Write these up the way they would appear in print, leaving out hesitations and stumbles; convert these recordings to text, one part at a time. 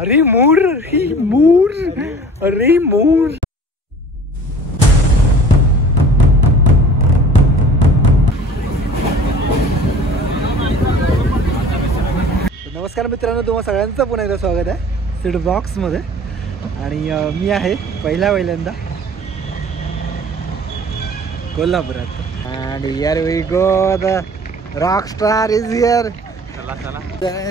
अरे मोर, अरे मोर, अरे मोर. नमस्कार मित्रांनो, तुम्हा सगळ्यांचं पुन्हा एकदा स्वागत आहे सीड ब्लॉग्समध्ये. आणि मी आहे पहिल्यांदा कोल्हापुरात. And here we go, the rock star is here.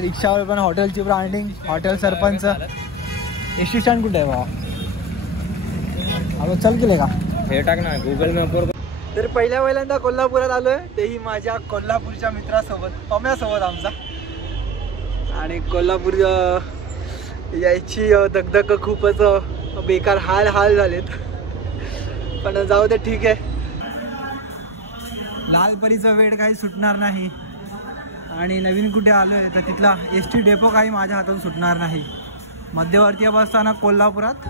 रिक्षावर पण हॉटेलची branding, hotel Sarpanch. ST stand कुठे आहे भावा? आता चल केले का हे टाक ना गुगल मॅपवर. तर पहिल्यांदा कोल्हापुरात आलोय, तेही माझ्या कोल्हापूरच्या मित्रासोबत, पम्यासोबत आमचा. आणि कोल्हापूर यायची दगदग खूपच बेकार हाल झालेत, पण जाऊ दे, ठीक आहे. लालपरीचा वेळ काही सुटणार नाही. आणि नवीन कुठे आलोय तर तिथला एसटी डेपो काही माझ्या हातून सुटणार नाही. मध्यवर्ती बसताना कोल्हापुरात,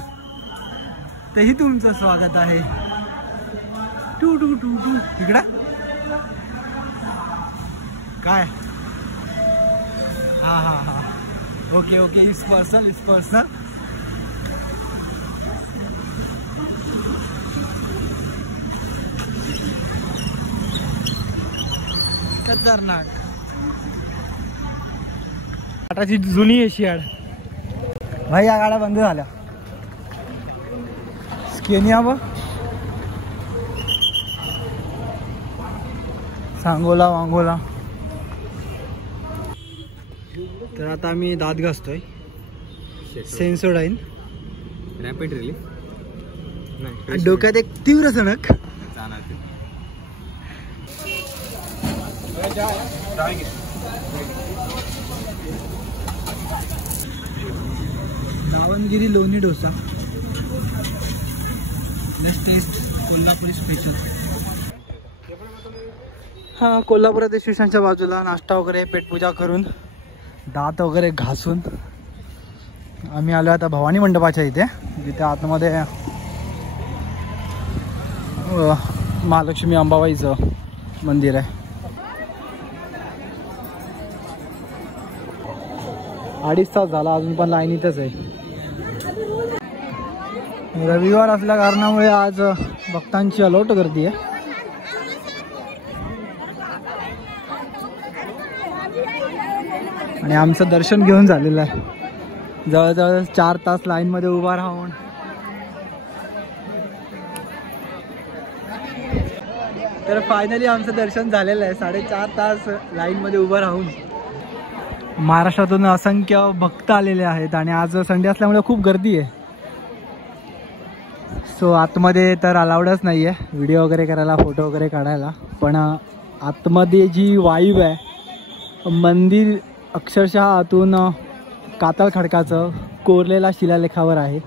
तेही तुमचं स्वागत आहे. टू टू टू टू इकडं काय? हा ओके इट्स पर्सनल. खतरनाक. टाटाची जुनी एशियाड भाई, या गाड्या बंद झाल्या. स्केनिया बघ, सांगोला वांगोला. तर आता आम्ही दात घासतोय. Sensodyne rapid relief. डोक्यात एक तीव्र सणक. दावणगिरी लोणी dosa. Let's taste Kolhapuri special. हा, कोल्हापुरात स्टेशनच्या बाजूला नाश्ता वगैरे, पेटपूजा करून, दात वगैरे घासून आम्ही आलो आता भवानी मंडपाच्या इथे, जिथे आतमध्ये महालक्ष्मी अंबाबाईचं मंदिर आहे. 2.5 तास झाला, अजून पण लाईनीतच आहे. रविवार असल्या कारणामुळे आज भक्तांची अलोट गर्दी आहे. आणि आमचं दर्शन घेऊन झालेलं आहे. जवळजवळ 4 तास लाईन मध्ये उभा राहून. तर फायनली आमचं दर्शन झालेलं आहे. 4.5 तास लाईन मध्ये उभं राहून. महाराष्ट्रातून असंख्य भक्त आलेले आहेत आणि आज संडे असल्यामुळे खूप गर्दी आहे. सो आतमध्ये तर अलाउडच नाही आहे व्हिडिओ वगैरे करायला, फोटो वगैरे काढायला. पण आतमध्ये जी वाईब आहे, मंदिर अक्षरशः आतून कातळ खडकाचं कोरलेला शिलालेखावर आहे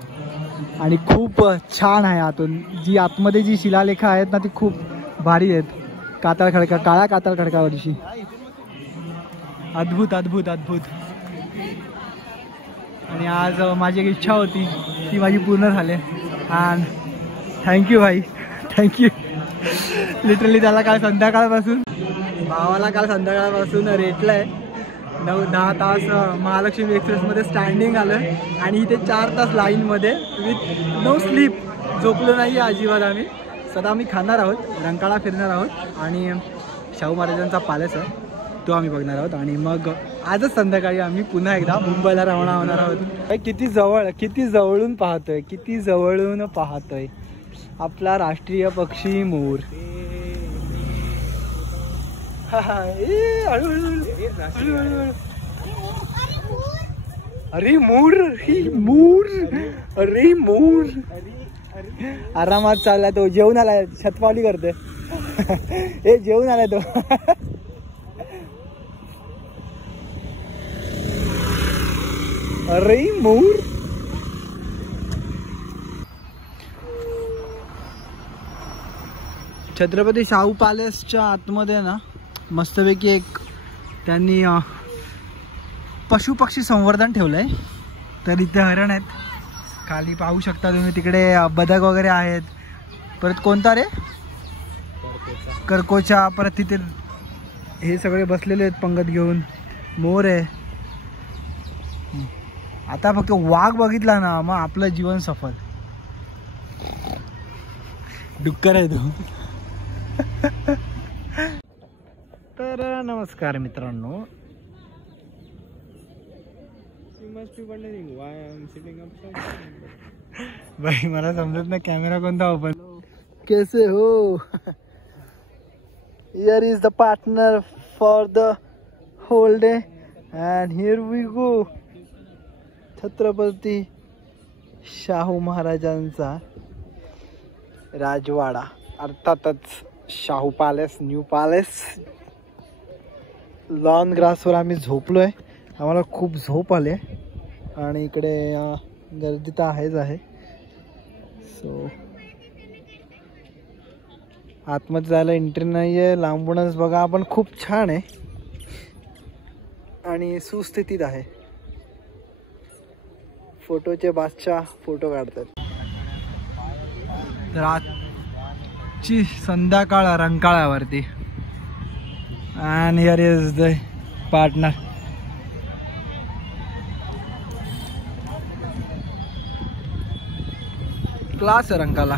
आणि खूप छान आहे. आतून जी आतमध्ये जी शिलालेख आहेत ना, ती खूप भारी आहेत. कातळ खडका, काळ्या कातळ खडकावरची. अद्भुत. आणि आज माझी एक इच्छा होती, ती माझी पूर्ण झाली. आणि थँक्यू भाई, थँक्यू. लिटरली त्याला काल संध्याकाळपासून, भावाला काल संध्याकाळपासून रेटलंय. 9-10 तास महालक्ष्मी एक्सप्रेसमध्ये स्टँडिंग आलं आणि इथे 4 तास लाईनमध्ये विथ नो स्लीप. झोपलो नाही अजिबात. आम्ही सध्या आम्ही खाणार आहोत, रंकाळा फिरणार आहोत आणि शाहू महाराजांचा पॅलेस आहे तो आम्ही बघणार आहोत. आणि मग आजच संध्याकाळी आम्ही पुन्हा एकदा मुंबईला रवाना होणार आहोत. किती जवळून पाहतोय आपला राष्ट्रीय पक्षी मोर. अरे मोर, अरे मोर. आरामात चाललाय तो, जेवून आलाय, छतपावली करते. हे जेवून आलाय तो. अरे मोर. छत्रपती शाहू पॅलेसच्या आतमध्ये ना मस्तपैकी एक त्यांनी पशु पक्षी संवर्धन ठेवलंय. तर इथे हरण आहेत, खाली पाहू शकता तुम्ही. तिकडे बदक वगैरे आहेत. परत कोणता रे, करकोचा. परत तिथे हे सगळे बसलेले आहेत पंगत घेऊन. मोर आहे आता फक्त वाघ बघितला ना मग आपलं जीवन सफल. डुक्कर आहे तो. तर नमस्कार मित्रांनो. भाई मला समजत नाही कॅमेरा कोणता ओपन. कैसे हो. Here is the partner for the whole day and here we go. Chhatrapati Shahu महाराजांचा राजवाडा अर्थातच Shahu palace, new palace. Lawn ग्रासवर आम्ही झोपलोय. आम्हाला खूप झोप आली आणि इकडे गर्दी तर आहेच आहे. सो आतमध्ये जायला एंट्री नाही आहे. लांबूनच बघा आपण खूप छान आहे आणि सुस्थितीत आहे. फोटोचे बादशाह फोटो काढतात. रातची संध्याकाळ रंकाळ्यावरती. आणि here is the partner. Class Rankala.